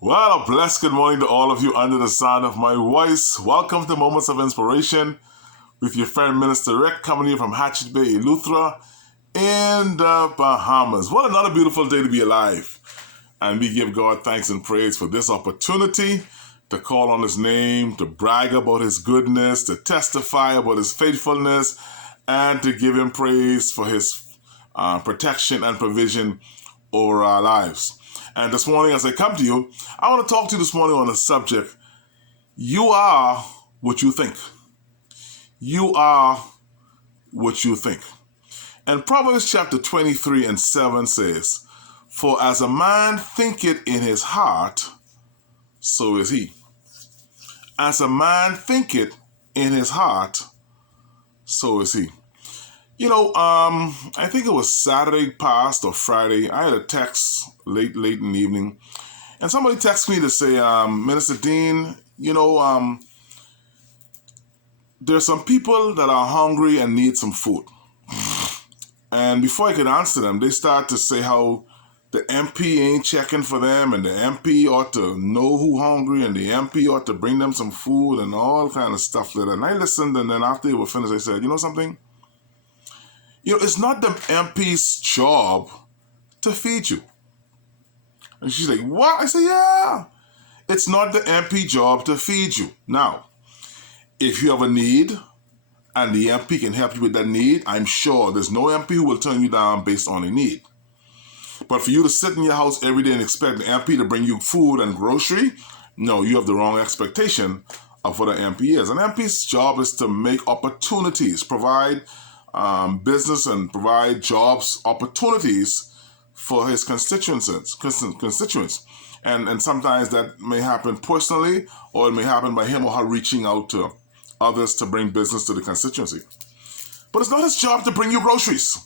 Well, a blessed good morning to all of you under the sound of my voice. Welcome to Moments of Inspiration with your friend Minister Rick coming to you from Hatchet Bay, Eleuthera in the Bahamas. What another beautiful day to be alive. And we give God thanks and praise for this opportunity to call on His name, to brag about His goodness, to testify about His faithfulness, and to give Him praise for His protection and provision over our lives. And this morning, as I come to you, I want to talk to you this morning on the subject, you are what you think. You are what you think. And Proverbs chapter 23 and 7 says, "For as a man thinketh in his heart, so is he." As a man thinketh in his heart, so is he. I think it was Saturday past or Friday. I had a text late in the evening, and somebody texted me to say, Minister Dean, there's some people that are hungry and need some food. And before I could answer them, they start to say how the MP ain't checking for them, and the MP ought to know who hungry, and the MP ought to bring them some food, and all kind of stuff like that. And I listened, and then after they were finished, I said, you know something? It's not the MP's job to feed you. And she's like, what? I said, yeah. It's not the MP job to feed you. Now, if you have a need and the MP can help you with that need, I'm sure there's no MP who will turn you down based on a need. But for you to sit in your house every day and expect the MP to bring you food and grocery, no, you have the wrong expectation of what an MP is. An MP's job is to make opportunities, provide business and provide jobs opportunities for his constituents. And sometimes that may happen personally, or it may happen by him or her reaching out to others to bring business to the constituency. But it's not his job to bring you groceries.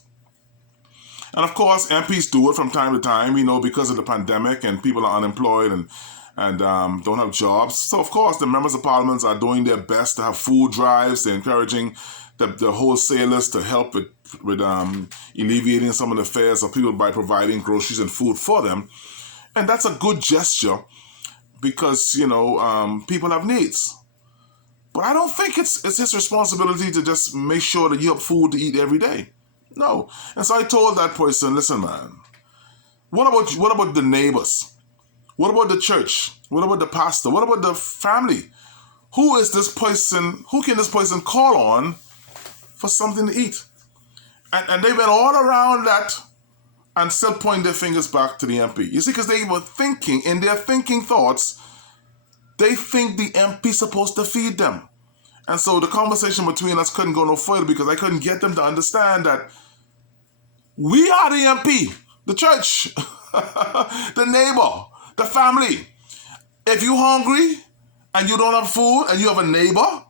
And of course, MPs do it from time to time, because of the pandemic and people are unemployed and don't have jobs. So of course, the members of parliament are doing their best to have food drives. They're encouraging the wholesalers to help with alleviating some of the fares of people by providing groceries and food for them. And that's a good gesture because, people have needs. But I don't think it's his responsibility to just make sure that you have food to eat every day. No. And so I told that person, listen, man, what about the neighbors? What about the church? What about the pastor? What about the family? Who is this person? Who can this person call on for something to eat? And they went all around that and still point their fingers back to the MP. You see, because they were thinking, in their thinking thoughts, they think the MP's supposed to feed them. And so the conversation between us couldn't go no further because I couldn't get them to understand that we are the MP, the church, the neighbor, the family. If you're hungry and you don't have food and you have a neighbor,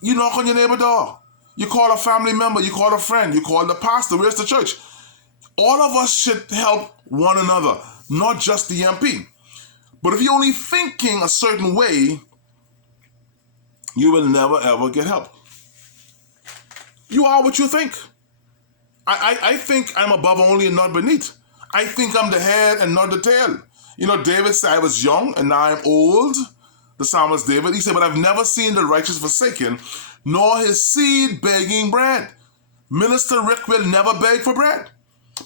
you knock on your neighbor's door. You call a family member, you call a friend, you call the pastor. Where's the church? All of us should help one another, not just the MP. But if you're only thinking a certain way, you will never ever get help. You are what you think. I think I'm above only and not beneath. I think I'm the head and not the tail. David said, I was young and now I'm old. The psalmist David, he said, but I've never seen the righteous forsaken, nor his seed begging bread. Minister Rick will never beg for bread.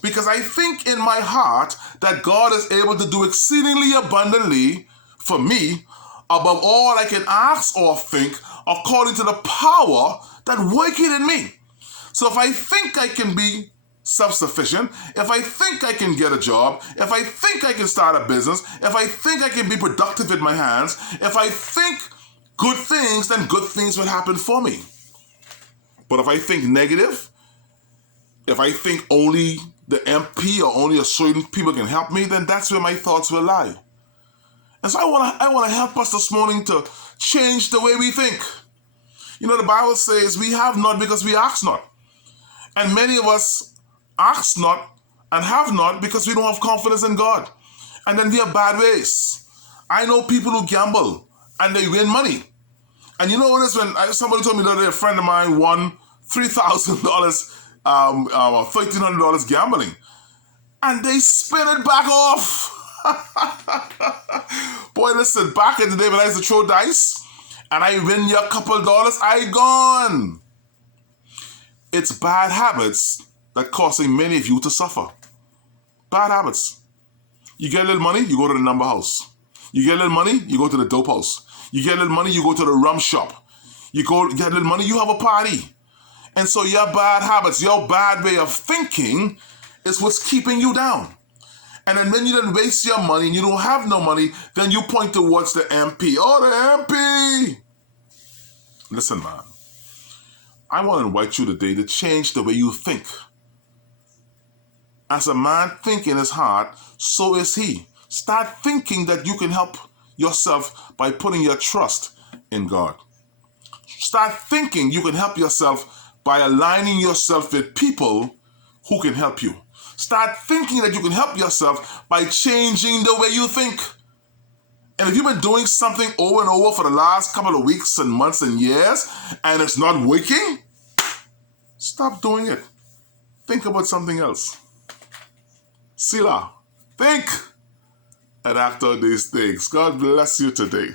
Because I think in my heart that God is able to do exceedingly abundantly for me, above all I can ask or think, according to the power that worketh in me. So if I think I can be self-sufficient, if I think I can get a job, if I think I can start a business, if I think I can be productive with my hands, if I think good things, then good things will happen for me. But if I think negative, if I think only the MP or only a certain people can help me, then that's where my thoughts will lie. And so I want to help us this morning to change the way we think. The Bible says we have not because we ask not. And many of us ask not and have not because we don't have confidence in God. And then we have bad ways. I know people who gamble and they win money. And you know what it is when somebody told me the other day, a friend of mine won $3,000, $1,300 gambling. And they spin it back off. Boy, listen, back in the day when I used to throw dice and I win your couple dollars, I gone. It's bad habits that causing many of you to suffer. Bad habits. You get a little money, you go to the number house. You get a little money, you go to the dope house. You get a little money, you go to the rum shop. You get a little money, you have a party. And so your bad habits, your bad way of thinking is what's keeping you down. And then when you don't waste your money and you don't have no money, then you point towards the MP. Oh, the MP! Listen, man. I want to invite you today to change the way you think. As a man think in his heart, so is he. Start thinking that you can help yourself by putting your trust in God. Start thinking you can help yourself by aligning yourself with people who can help you. Start thinking that you can help yourself by changing the way you think. And if you've been doing something over and over for the last couple of weeks and months and years, and it's not working, stop doing it. Think about something else. Sila, think and act on these things. God bless you today.